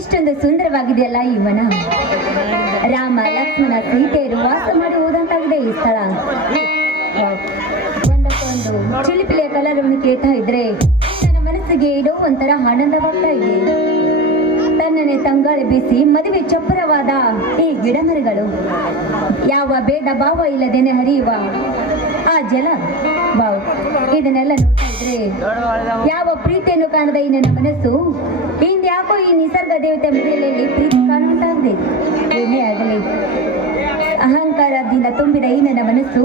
ಎಷ್ಟೊಂದು ಸುಂದರವಾಗಿದೆಯಲ್ಲ ಈ ವನ? ರಾಮ, ಲಕ್ಷ್ಮಣ, ಸೀತೆಯರು ವಾಸ ಮಾಡಿ ಈ ಸ್ಥಳ. ಒಂದಕ್ಕೊಂದು ಚಿಲಿಪಿಲಿಯ ಅನ್ನು ಕೇಳ್ತಾ ಇದ್ರೆ ನನ್ನ ಮನಸ್ಸಿಗೆ ಏನೋ ಒಂಥರ ಆನಂದವಾಗ್ತಾ ಇದೆ. ತನ್ನನೆ ತಂಗಾಳಿ ಬೀಸಿ ಮದುವೆ ಚಪ್ಪರವಾದ ಈ ಗಿಡ ಮರಗಳು ಯಾವ ಭೇದ ಭಾವ ಇಲ್ಲದೇನೆ ಹರಿಯುವ ಆ ಜಲ. ವಾವ್ ಇದನ್ನೆಲ್ಲ ಯಾವ ಪ್ರೀತಿಯನ್ನು ಕಾಣದ ಈ ನನ್ನ ಮನಸ್ಸು? ಇಂದ್ಯಾಕೋ ಈ ನಿಸರ್ಗ ದೇವತೆ ಮನೆಯಲ್ಲಿ ಪ್ರೀತಿ ಕಾಣುವಂತಾಗಿದೆ ಏನೇ ಆಗಲಿ ಅಹಂಕಾರದಿಂದ ತುಂಬಿದ ಈ ನನ್ನ ಮನಸ್ಸು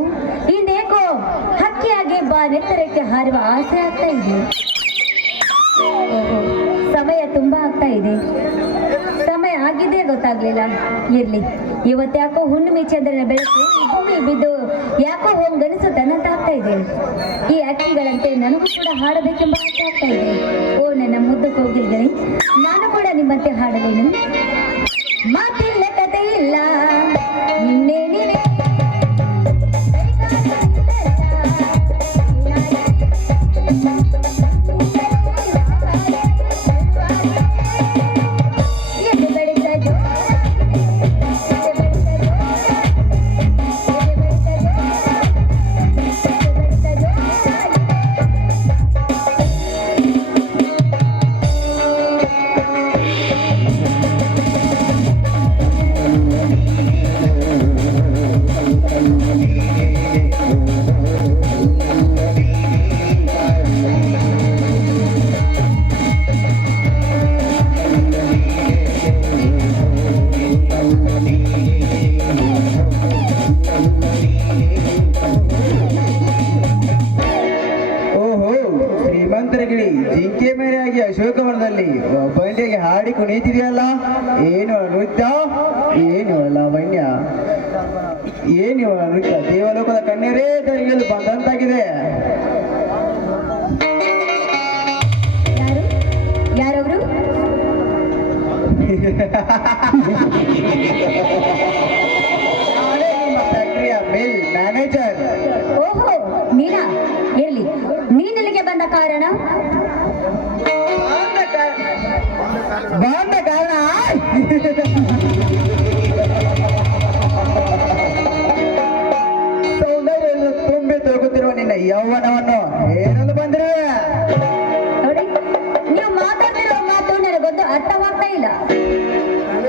ಇಂದೇಕೋ ಹಕ್ಕಿಯಾಗಿ ಬಾ ನೆತ್ತರಕ್ಕೆ ಹಾರುವ ಆಸೆ ಆಗ್ತಾ ಇದೆ. ಸಮಯ ತುಂಬಾ ಆಗ್ತಾ ಇದೆ. ಸಮಯ ಆಗಿದ್ದೇ ಗೊತ್ತಾಗ್ಲಿಲ್ಲ. ಇರ್ಲಿ. ಇವತ್ತ್ಯಾಕೋ ಹುಣ್ಣಿಮೆ ಚಂದ್ರನ ಬೆಳೆಸಿ ಭೂಮಿ ಬಿದ್ದು ಯಾಕೋ ಹೋಗನಿಸುತ್ತೆ ಅನ್ನಂತ ಆಗ್ತಾ ಇದೆ. ಈ ಅಕ್ಕಿಗಳಂತೆ ನನಗೂ ಕೂಡ ಹಾಡಬೇಕೆಂಬ ಆಸೆ ಆಗ್ತಾ ಇದೆ. ಓ, ನನ್ನ ಮುದ್ದು ಹೋಗಿದ್ದೇನೆ ನಾನು ಕೂಡ ನಿಮ್ಮಂತೆ ಹಾಡಲೇನು? ಮಾತಿಲ್ಲ ಕತೆ ಇಲ್ಲ ಕುಣಿತಿದೆಯಲ್ಲ ಏನು ನೃತ್ಯ? ಏನು ಲಾವಣ್ಯ ಏನು ನೃತ್ಯ? ದೇವಲೋಕದ ಕಣ್ಣೀರೇ ತೆರೆಯಲು ಬಂದಂತಾಗಿದೆ. ಯಾರು? ಯಾರವರು?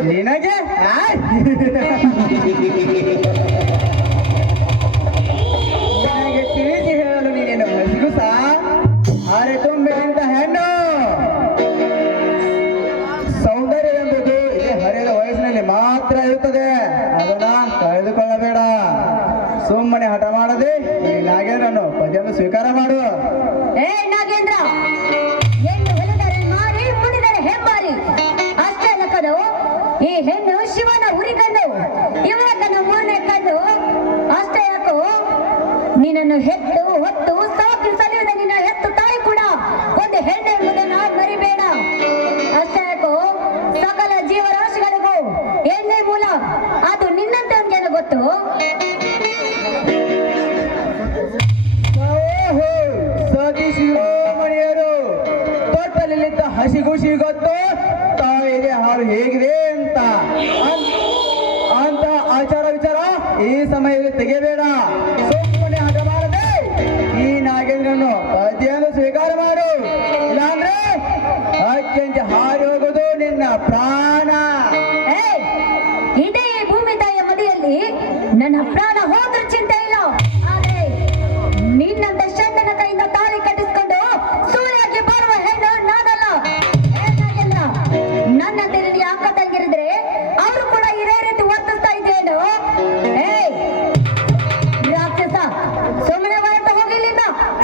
ನಿನಗೆ ಹೆತ್ತು ಹೊತ್ತು ಸಾಕಿ ನಿನ್ನ ಹೆತ್ತು ತಾಯಿ ಕೂಡ ಒಂದು ಹೆಣ್ಣೆ ಎಂಬುದನ್ನ ಮರಿಬೇಡ. ಅಷ್ಟೇ ಯಾಕೋ ಸಕಲ ಜೀವರಾಶಿಗಳಿಗೂ ಎಣ್ಣೆ ಮೂಲ. ಅದು ನಿನ್ನಂತೆ ಅವ್ನಿಗೇನು ಗೊತ್ತು. ಸತಿ ಶಿರೋಮಣಿಯರು ತೊಟ್ಟಲಿದ್ದ ಹಸಿಗುಸಿ ಗೊತ್ತು? ತಾಯಿಗೆ ಹಾಲು ಹೇಗಿದೆ ಅಂತ. ಅಂತ ಆಚಾರ ವಿಚಾರ ಈ ಸಮಯದಲ್ಲಿ ತೆಗೆಬೇಡ ಸುಮ್ಮನೆ ಹಠ ಮಾಡದೆ ಈ ನಾಗೇಂದ್ರನು ಪದ್ಯವನ್ನು ಸ್ವೀಕಾರ ಮಾಡು. ಇಲ್ಲಾಂದ್ರೆ ಅತ್ಯಂತ ಹಾರಿ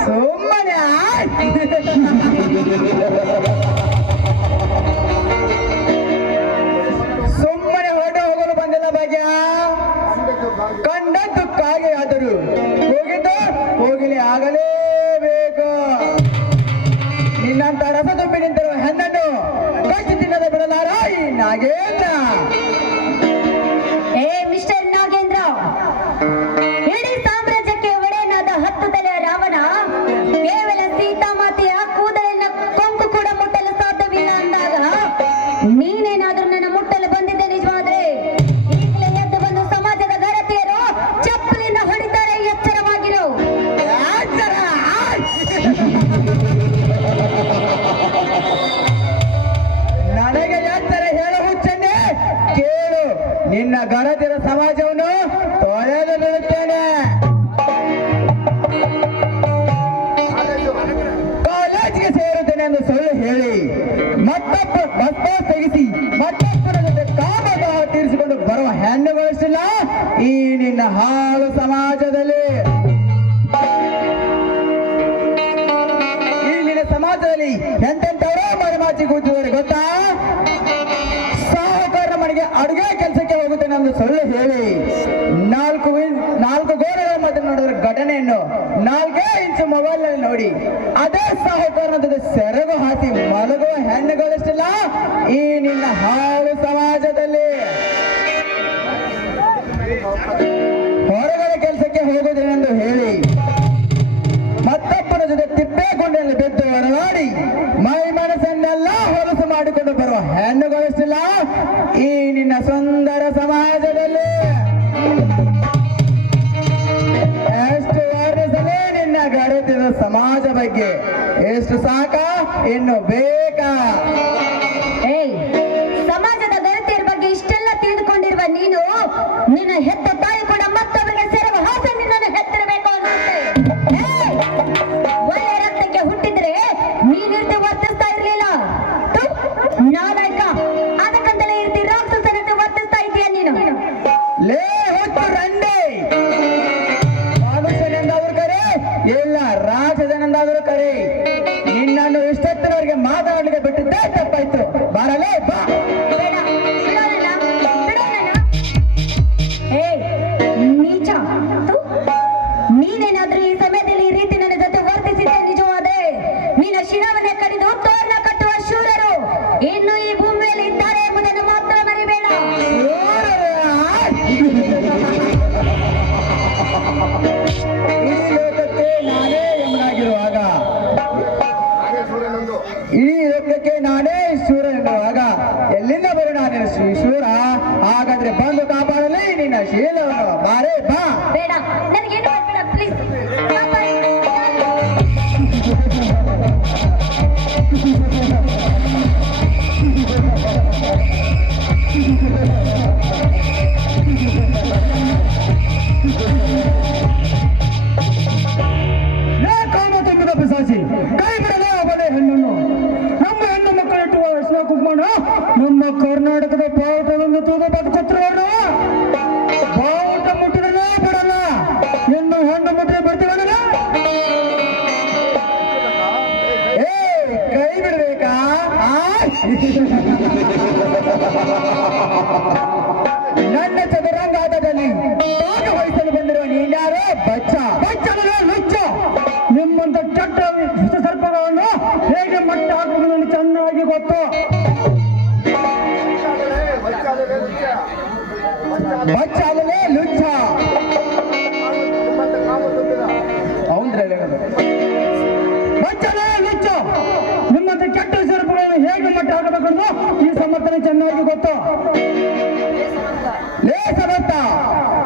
ಹೋಗಿಲ್ಲಿಂದ ಸುಮ್ಮನೆ ಸುಮ್ಮನೆ ಈ ನಿನ್ನ ಹಾಳು ಸಮಾಜದಲ್ಲಿ. ಈ ನಿನ್ನ ಸಮಾಜದಲ್ಲಿ ಎಂತೆಂಥವರೋ ಮರಮಾಚಿ ಕೂತಿದ್ದಾರೆ ಗೊತ್ತಾ? ಸಹಕಾರ ಮನೆಗೆ ಅಡುಗೆ ಕೆಲಸಕ್ಕೆ ಹೋಗುತ್ತೆ ನಮ್ದು ಸೊಳ್ಳೆ ಹೇಳಿ. ನಾಲ್ಕು ನಾಲ್ಕು ಗೋಡೆಗಳ ಮಧ್ಯೆ ನೋಡಿದ್ರೆ ಘಟನೆಯನ್ನು ನಾಲ್ಕೇ ಇಂಚು ಮೊಬೈಲ್ನಲ್ಲಿ ನೋಡಿ. ಅದೇ ಸಹಕಾರ ಸೆರಗು ಹಾಕಿ ಮಲಗುವ ಹೆಣ್ಣುಗಳಷ್ಟಿಲ್ಲ? ಈ ನಿನ್ನ ಹಾಳು ಮಾಡಿಕೊಂಡು ಬರುವ ಹೆಣ್ಣು ಗಳಿಸಿಲ್ಲ ಈ ನಿನ್ನ ಸುಂದರ ಸಮಾಜದಲ್ಲಿ ಎಷ್ಟು ವರ್ಣಿಸಲೇ ನಿನ್ನ ಗರುತ್ತಿದ ಸಮಾಜ ಬಗ್ಗೆ. ಎಷ್ಟು ಸಾಕ? ಇನ್ನು ಬೇಕಾ?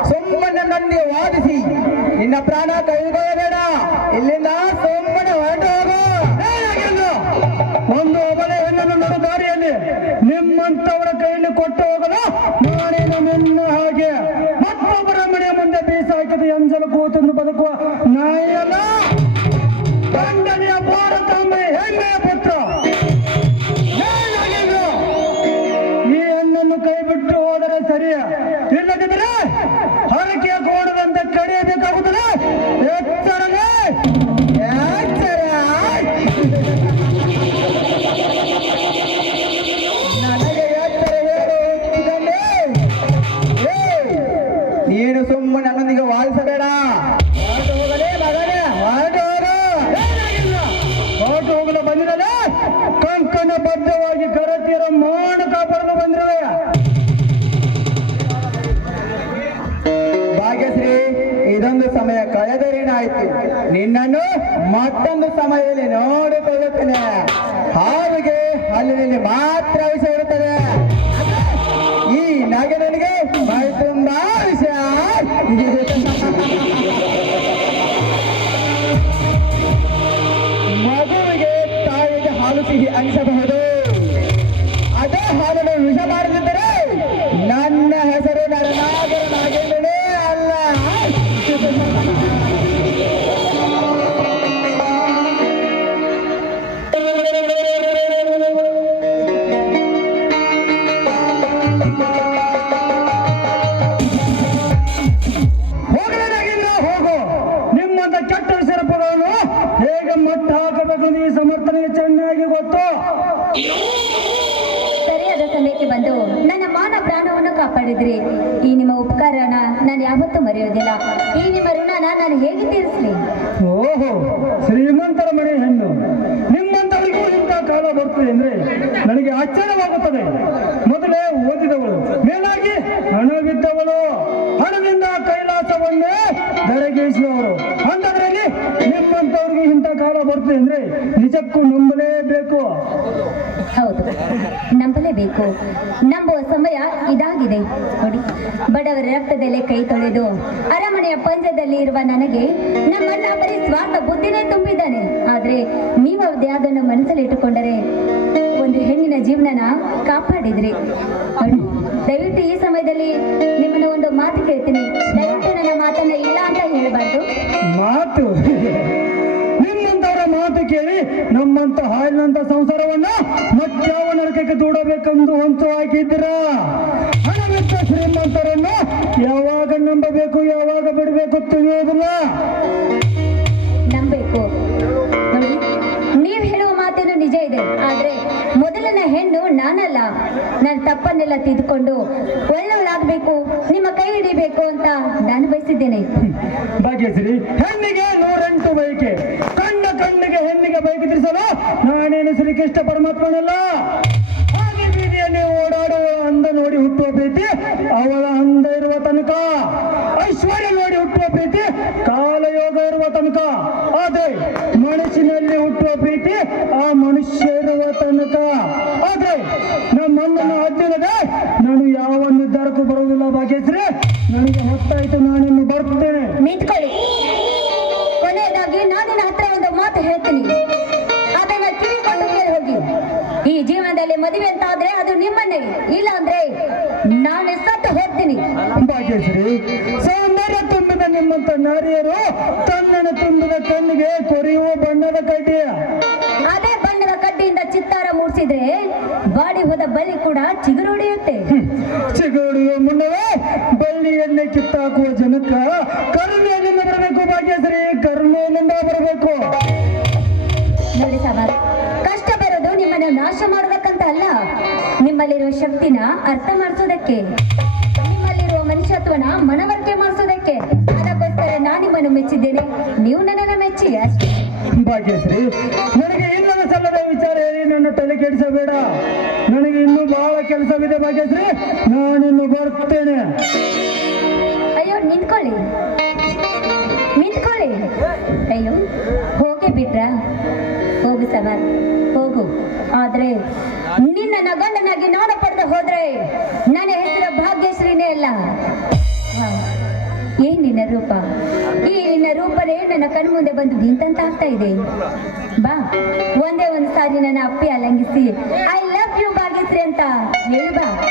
ಸುಮ್ಮನೆ ಸೊಮ್ಮನ ವಾದಿಸಿ. ನಿನ್ನ ಪ್ರಾಣ ಕೈಗೊಳ್ಳಬೇಡ. ಇಲ್ಲಿಂದ ಸುಮ್ಮನೆ ಹೊರಟು ಒಂದು ಒಬ್ಬನೇ ಹೆಣ್ಣನ್ನು ನೋಡುತ್ತಾರೆ ನಿಮ್ಮಂತವರ ಕೈಯಲ್ಲಿ ಕೊಟ್ಟು ಸಮಯದಲ್ಲಿ ನೋಡಿಕೊಳ್ಳುತ್ತೇನೆ. ಹಾವಿಗೆ, ಹಲ್ಲಿನಲ್ಲಿ ಮಾತ್ರ ವಿಷಯ ಇರುತ್ತದೆ. ಈ ನಗೆ ನನಗೆ ಮೈ ತುಂಬಾ ವಿಷಯ ಮಗುವಿಗೆ ತಾಯಿಗೆ ಹಾಲು ಸಿಹಿ ಅನಿಸಬಹುದು. ಯಾವತ್ತೂ ಮರೆಯೋದಿಲ್ಲ ಈ ನಿಮ್ಮ ಋಣನ ನಾನು ಹೇಗೆ ತೀರಿಸಲಿ? ಓಹೋ ಶ್ರೀಮಂತರ ಮನೆ ಹೆಣ್ಣು. ನಿಮ್ಮಂತವರಿಗೂ ಇಂಥ ಕಾಲ ಬರ್ತದೆ ಅಂದ್ರೆ ನನಗೆ ಆಶ್ಚರ್ಯವಾಗುತ್ತದೆ. ಮೊದಲೇ ಓದಿದವಳು, ಮೇಲಾಗಿ ಹಣವಿದ್ದವಳು. ಹಣದಿಂದ ಕೈಲಾಸವನ್ನೇ ಧರೆಗೇಸಿದವರು ಅಂತದ್ರಲ್ಲಿ ನಿಮ್ಮಂತವ್ರಿಗೂ ಇಂಥ ಕಾಲ ಬರ್ತದೆ ಅಂದ್ರೆ ನಿಜಕ್ಕೂ ನಂಬಲೇಬೇಕು. ಹೌದು. ನಂಬಲೇಬೇಕು. ನಂಬುವ ಸಮಯ ಇದಾಗಿದೆ. ನೋಡಿ, ಬಡವರ ರಕ್ತದಲ್ಲೇ ಕೈ ತೊಳೆದು ಅರಮನೆಯ ಪಂಜದಲ್ಲಿ ಇರುವ ನನಗೆ ನಮ್ಮನ್ನ ಬರೀ ಸ್ವಾರ್ಥ ಬುದ್ಧಿನೇ ತುಂಬಿದ್ದಾನೆ. ಆದ್ರೆ ನೀವು ಅದೇ ಅದನ್ನು ಮನಸ್ಸಲ್ಲಿ ಇಟ್ಟುಕೊಂಡರೆ ಒಂದು ಹೆಣ್ಣಿನ ಜೀವನನ ಕಾಪಾಡಿದ್ರಿ. ದಯವಿಟ್ಟು ಈ ಸಮಯದಲ್ಲಿ ನಿಮ್ಮನ್ನ ಒಂದು ಮಾತು ಕೇಳ್ತೀನಿ. ದೂಡಬೇಕೆಂದು ಹೊಂಚು ಹಾಕಿದ್ದೀರಾ? ಹಣವಿದ್ದ ಶ್ರೀಮಂತರನ್ನು? ಯಾವಾಗ ನಂಬಬೇಕು ಯಾವಾಗ ಬಿಡಬೇಕು ತಿಳಿಯೋದಿಲ್ಲ ನಂಬಬೇಕು. ನೀವು ಹೇಳುವ ಮಾತೇನು ನಿಜ ಇದೆ. ಆದ್ರೆ ಮೊದಲನ ಹೆಣ್ಣು ನಾನಲ್ಲ. ನಾನು ತಪ್ಪನ್ನೆಲ್ಲ ತಿದ್ಕೊಂಡು ಒಳ್ಳೆಯವಳಾಗಬೇಕು ನಿಮ್ಮ ಕೈ ಹಿಡಿಬೇಕು ಅಂತ ನಾನು ಬಯಸಿದ್ದೇನೆ. ಭಾಗ್ಯಶ್ರೀ ಹೆಣ್ಣಿಗೆ ನೂರೆಂಟು ಬಯಕೆ. ಕಣ್ಣ ಕಣ್ಣಿಗೆ ಹೆಣ್ಣಿಗೆ ಬಯಕೆ ತಿಳಿಸಲು ನಾನೇನು ಶ್ರೀಕೃಷ್ಣ ಪರಮಾತ್ಮನಲ್ಲ? ನಿಮ್ಮನ್ನೇ ಇಲ್ಲ ಅಂದ್ರೆ ನಾನು ಸತ್ತು ಹೋಗ್ತೀನಿ. ಭಾಗ್ಯಶ್ರೀ ಸೌಂದರ್ಯ ತುಂಬಿದ ನಿಮ್ಮಂತ ನಾರಿಯರು ತನ್ನನ ತುಂಬಿದ ಕಣ್ಣಿಗೆ ಕೊರೆಯುವ ಬಣ್ಣದ ಕಡ್ಡಿಯ ಅದೇ ಬಣ್ಣದ ಕಡ್ಡಿಯಿಂದ ಚಿತ್ತಾರ ಮೂಡಿಸಿದ್ರೆ ಬಾಡಿ ಹೋದ ಬಲಿ ಕೂಡ ಚಿಗುರೊಡೆಯುತ್ತೆ ಚಿಗುಡುವ ಮುನ್ನವೇ ಬಳ್ಳಿಯನ್ನೇ ಕಿತ್ತಾಕುವ ಜನಕ್ಕ ಕರುಣೆಯಲ್ಲಿಂದ ಬರಬೇಕು ಭಾಗ್ಯಶ್ರೀ. ಕರುಣೆಯಲ್ಲಿಂದ ಬರಬೇಕು. ನೋಡಿ ಸವಾರ್ ಕಷ್ಟ ಬರೋದು ನಿಮ್ಮನ್ನ ನಾಶ ಮಾಡೋದಕ್ಕಂತ ಅಲ್ಲ? ನಿಮ್ಮಲ್ಲಿರುವ ಶಕ್ತಿನ ಅರ್ಥ ಮಾಡಿಸೋದಕ್ಕೆ ನಿಮ್ಮಲ್ಲಿರುವ ಮನುಷ್ಯತ್ವನ ಮನವರಿಕೆ ಮಾಡಿಸೋದಕ್ಕೆ ಅದಕ್ಕೋಸ್ಕರ ನಾನು ನಿಮ್ಮನ್ನು ಮೆಚ್ಚಿದ್ದೇನೆ. ನೀವು ನನ್ನನ್ನು ಮೆಚ್ಚಿ ಅಷ್ಟೇ. ಭಾಗ್ಯಶ್ರೀ ನನಗೆ ಇಲ್ಲದ ಸಲ್ಲದ ವಿಚಾರ ಹೇಳಿ ನನ್ನ ತಲೆ ಕೆಡಿಸಬೇಡ. ನನಗೆ ಇನ್ನೂ ಬಹಳ ಕೆಲಸವಿದೆ ಭಾಗ್ಯಶ್ರೀ. ನಾನಿನ್ನು ಬರ್ತೇನೆ. ಅಯ್ಯೋ ನಿಂತ್ಕೊಳ್ಳಿ. ನಿಂತ್ಕೊಳ್ಳಿ. ಅಯ್ಯೋ ಹೋಗೇ ಬಿಟ್ರ? ಹೋಗು ಸವಾರ್ ಹೋಗು. ಆದ್ರೆ ನಿನ್ನ ಗಂಡನಾಗಿ ನಾನು ಪಡೆದು ಹೋದ್ರೆ ನನ್ನ ಹೆಸರು ಭಾಗ್ಯಶ್ರೀನೇ ಅಲ್ಲ. ಏನ್ ನಿನ್ನ ರೂಪ? ಈ ನಿನ್ನ ರೂಪನೇ ನನ್ನ ಕಣ್ಮುಂದೆ ಬಂದು ನಿಂತಂತ ಆಗ್ತಾ ಇದೆ. ಬಾ, ಒಂದೇ ಒಂದು ಸಾರಿ ನನ್ನ ಅಪ್ಪಿ ಅಲಂಗಿಸಿ. ಐ ಲವ್ ಯು ಭಾಗ್ಯಶ್ರೀ ಅಂತ ಹೇಳಿ ಬಾ.